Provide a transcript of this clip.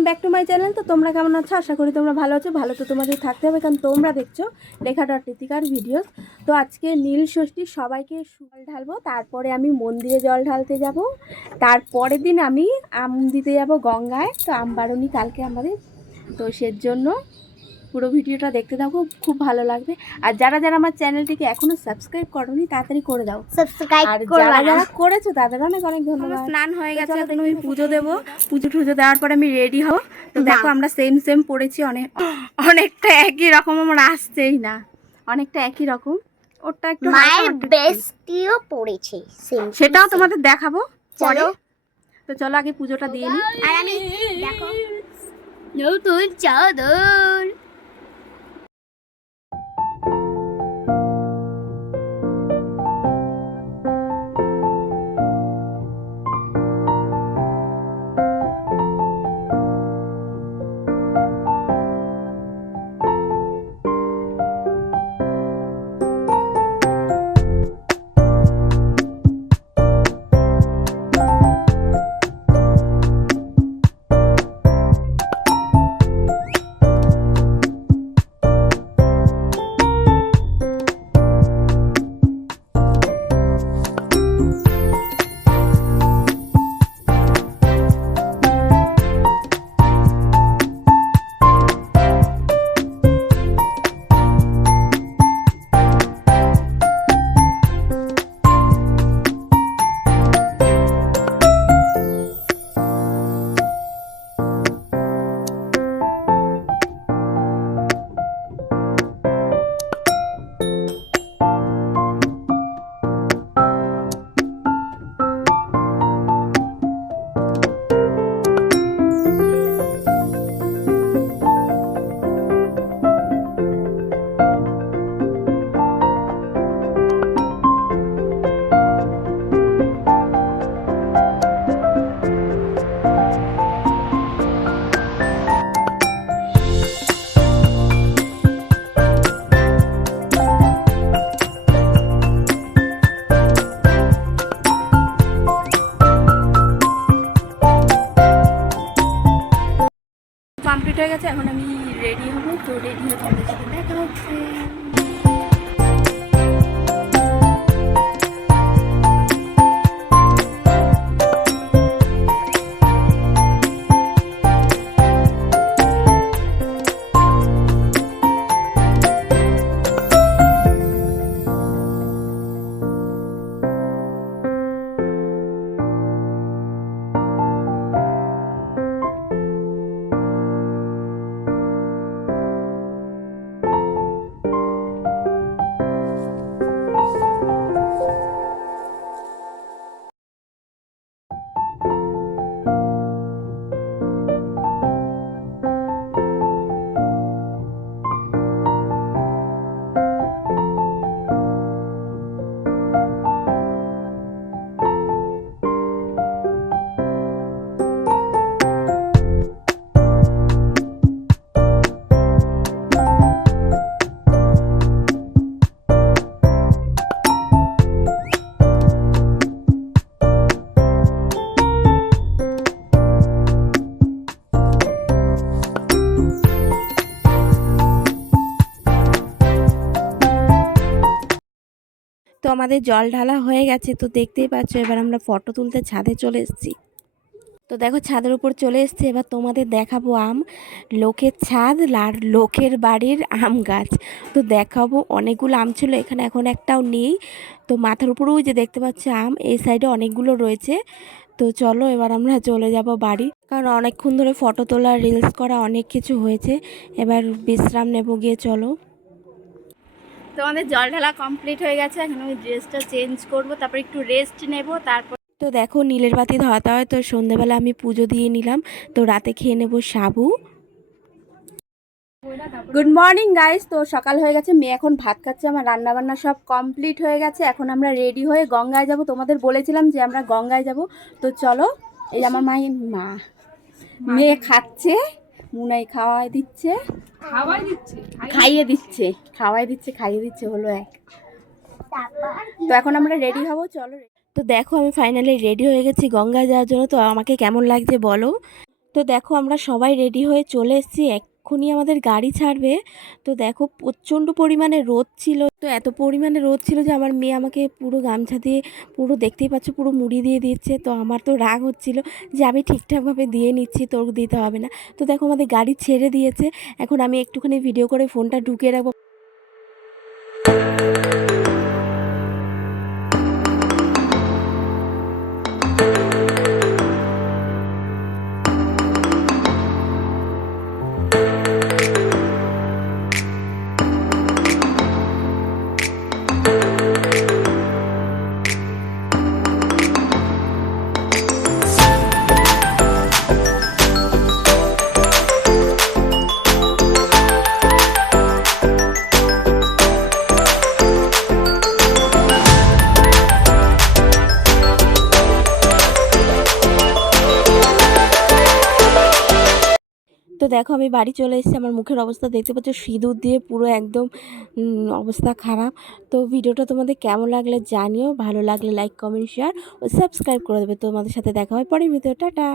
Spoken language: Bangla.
Welcome back to my channel. তো তোমরা কেমন আছো? আশা করি তোমরা ভালো আছো। ভালো তো তোমাদের থাকতে হবে, কারণ তোমরা দেখছো রেখা.ঋতিকার ভিডিও। তো আজকে নীল ষষ্ঠী, সবাইকে জল ঢালবো, তারপরে আমি মন্দিরে জল ঢালতে যাব, তারপরের দিন আমি আম দিতে যাব গঙ্গায়। তো আম বারণী কালকে আমাদের, তো সেজন্য পুরো ভিডিওটা দেখতে থাকো, খুব ভালো লাগবে। আর যারা যারা আমার চ্যানেলটিকে এখনো সাবস্ক্রাইব করোনি তাড়াতাড়ি করে দাও সাবস্ক্রাইব। আর যারা যারা করেছো তাদের অনেক অনেক ধন্যবাদ। স্নান হয়ে গেছে, এখন আমি পুজো দেবো। পুজো টুজো দেওয়ার পরে আমি রেডি হব। তো দেখো আমরা সেম সেম পড়েছি, অনেকটা একই রকম। আমার আসছেই না, অনেকটা একই রকম। ওটা একটু মায়ের বেস্টিও পড়েছে, সেটাও তোমাদের দেখাবো পরে। তো চলো আগে পুজোটা দিয়ে নিই। আর আমি দেখো নতুন চাদর। কমপ্লিট হয়ে গেছে, এখন আমি রেডি হব। তো রেডি হয়ে তোমাদের সাথে দেখা হচ্ছে। তো আমাদের জল ঢালা হয়ে গেছে, তো দেখতেই পাচ্ছ। এবার আমরা ফটো তুলতে ছাদে চলে এসেছি। তো দেখো ছাদের উপর চলে এসেছি, এবার তোমাদের দেখাবো আম। লোকের ছাদ আর লোকের বাড়ির আম গাছ। তো দেখাবো, অনেকগুলো আম ছিল এখানে, এখন একটাও নেই। তো মাথার উপরেও যে দেখতে পাচ্ছ আম, এই সাইডে অনেকগুলো রয়েছে। তো চলো এবার আমরা চলে যাব বাড়ি, কারণ অনেকক্ষণ ধরে ফটো তোলা, রিলস করা, অনেক কিছু হয়েছে। এবার বিশ্রাম নেব গিয়ে। চলো, তো আমাদের জল ঢালা কমপ্লিট হয়ে গেছে, এখন আমি ড্রেসটা চেঞ্জ করব, তারপর একটু রেস্ট নেব। তারপর তো দেখো নীলের বাতি ধরাতে হয়, তো সন্ধ্যেবেলা আমি পুজো দিয়ে নিলাম। তো রাতে খেয়ে নেব সাবু। Good morning guys. তো সকাল হয়ে গেছে, মেয়ে এখন ভাত খাচ্ছে, আমার রান্না বান্না সব কমপ্লিট হয়ে গেছে। এখন আমরা রেডি হয়ে গঙ্গায় যাব। তোমাদের বলেছিলাম যে আমরা গঙ্গায় যাব। তো চলো, এই আমার মেয়ে খাচ্ছে, মুনাই খাইয়ে দিচ্ছে হলো এক। তো এখন আমরা রেডি হব, চলো। তো দেখো আমি ফাইনালি রেডি হয়ে গেছি গঙ্গায় যাওয়ার জন্য। তো আমাকে কেমন লাগছে বলো। তো দেখো আমরা সবাই রেডি হয়ে চলে এসেছি, এক্ষুনি আমাদের গাড়ি ছাড়বে। তো দেখো প্রচণ্ড পরিমাণে রোদ ছিল, তো এত পরিমাণে রোদ ছিল যে আমার মেয়ে আমাকে পুরো গামছা দিয়ে পুরো দেখতেই পাচ্ছ পুরো মুড়ি দিয়ে দিচ্ছে। তো আমার তো রাগ হচ্ছিল যে আমি ঠিকঠাকভাবে দিয়ে নিচ্ছি, তোর দিতে হবে না। তো দেখো আমাদের গাড়ি ছেড়ে দিয়েছে, এখন আমি একটুখানি ভিডিও করে ফোনটা ঢুকিয়ে রাখবো। তো দেখো আমি বাড়ি চলে এসেছি, আমার মুখের অবস্থা দেখতে পাচ্ছ সিঁদুর দিয়ে পুরো একদম অবস্থা খারাপ। তো ভিডিওটা তোমাদের কেমন লাগলে জানিও, ভালো লাগলে লাইক কমেন্ট শেয়ার ও সাবস্ক্রাইব করে দেবে। তোমাদের সাথে দেখা হয় পরের ভিডিও, টাটা।